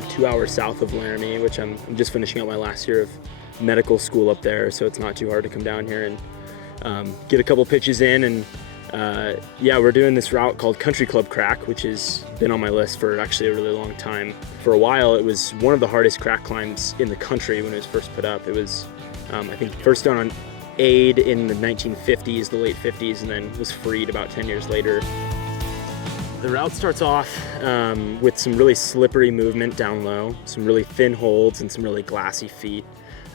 like 2 hours south of Laramie, which I'm just finishing out my last year of medical school up there, so it's not too hard to come down here and get a couple pitches in. And yeah, we're doing this route called Country Club Crack, which has been on my list for actually a really long time. For a while, it was one of the hardest crack climbs in the country when it was first put up. It was, I think, first done on aid in the 1950s, the late 50s, and then was freed about 10 years later. The route starts off with some really slippery movement down low, some really thin holds, and some really glassy feet.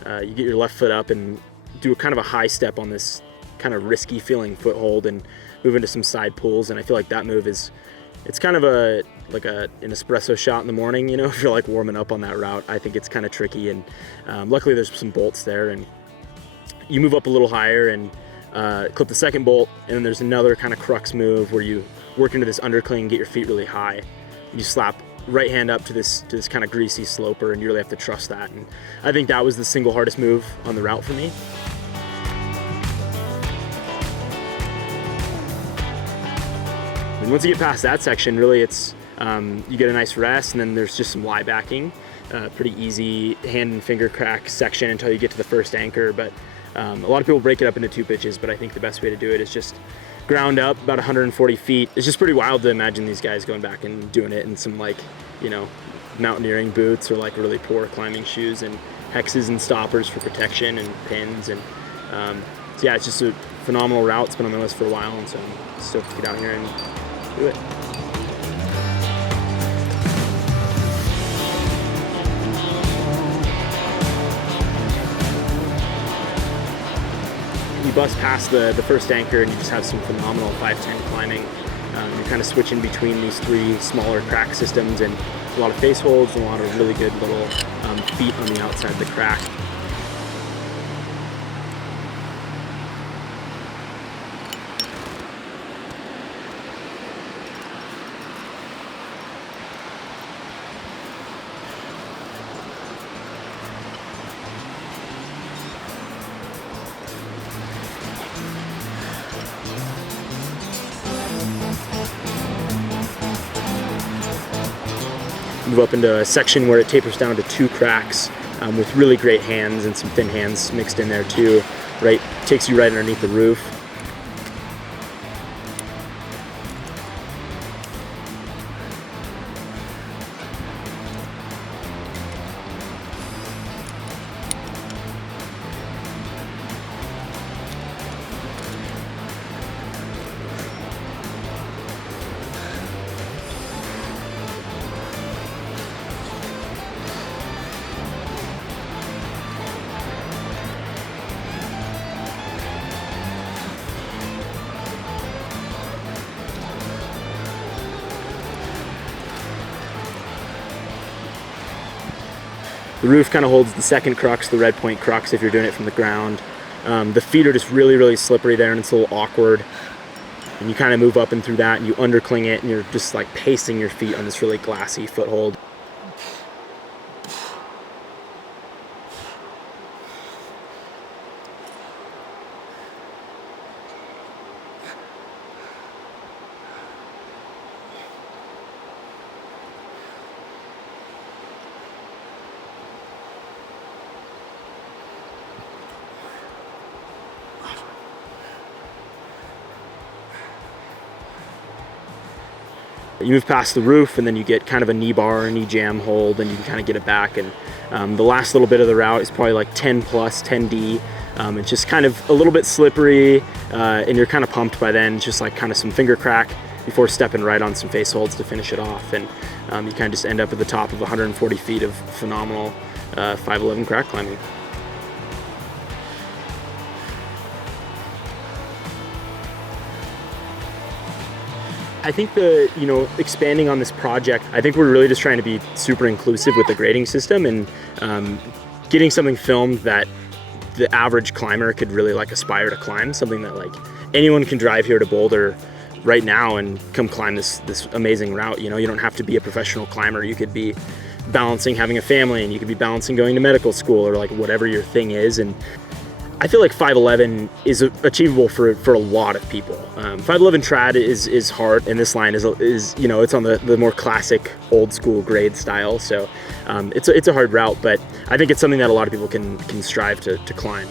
You get your left foot up and do a kind of a high step on this kind of risky feeling foothold and move into some side pulls. And I feel like that move is, it's kind of an espresso shot in the morning, you know, if you're like warming up on that route. I think it's kind of tricky, and luckily there's some bolts there, and you move up a little higher and clip the second bolt, and then there's another kind of crux move where you work into this undercling and get your feet really high. And you slap right hand up to this kind of greasy sloper, and you really have to trust that. And I think that was the single hardest move on the route for me. And once you get past that section, really it's you get a nice rest, and then there's just some lie backing. Pretty easy hand and finger crack section until you get to the first anchor. But a lot of people break it up into 2 pitches, but I think the best way to do it is just ground up about 140 feet. It's just pretty wild to imagine these guys going back and doing it in some, like, you know, mountaineering boots or like really poor climbing shoes, and hexes and stoppers for protection and pins. And so yeah, it's just a phenomenal route. It's been on my list for a while, and so I'm stoked to get out here and do it. You bust past the first anchor, and you just have some phenomenal 510 climbing. You're kind of switching between these 3 smaller crack systems, and a lot of face holds and a lot of really good little feet on the outside of the crack. Move up into a section where it tapers down to 2 cracks with really great hands and some thin hands mixed in there too. Right, takes you right underneath the roof. The roof kind of holds the second crux, the red point crux, if you're doing it from the ground. The feet are just really, really slippery there, and it's a little awkward. And you kind of move up and through that, and you undercling it, and you're just like pacing your feet on this really glassy foothold. You move past the roof, and then you get kind of a knee bar or knee jam hold, and you can kind of get it back. And the last little bit of the route is probably like 10 plus, 10D. It's just kind of a little bit slippery, and you're kind of pumped by then. It's just like kind of some finger crack before stepping right on some face holds to finish it off. And you kind of just end up at the top of 140 feet of phenomenal 511 crack climbing. I think expanding on this project, I think we're really just trying to be super inclusive with the grading system, and getting something filmed that the average climber could really like aspire to climb, something that like anyone can drive here to Boulder right now and come climb this amazing route. You know, you don't have to be a professional climber. You could be balancing having a family, and you could be balancing going to medical school, or like whatever your thing is. And I feel like 5'11" is achievable for a lot of people. 5'11" trad is hard, and this line is it's on the more classic old school grade style. So it's a hard route, but I think it's something that a lot of people can strive to climb.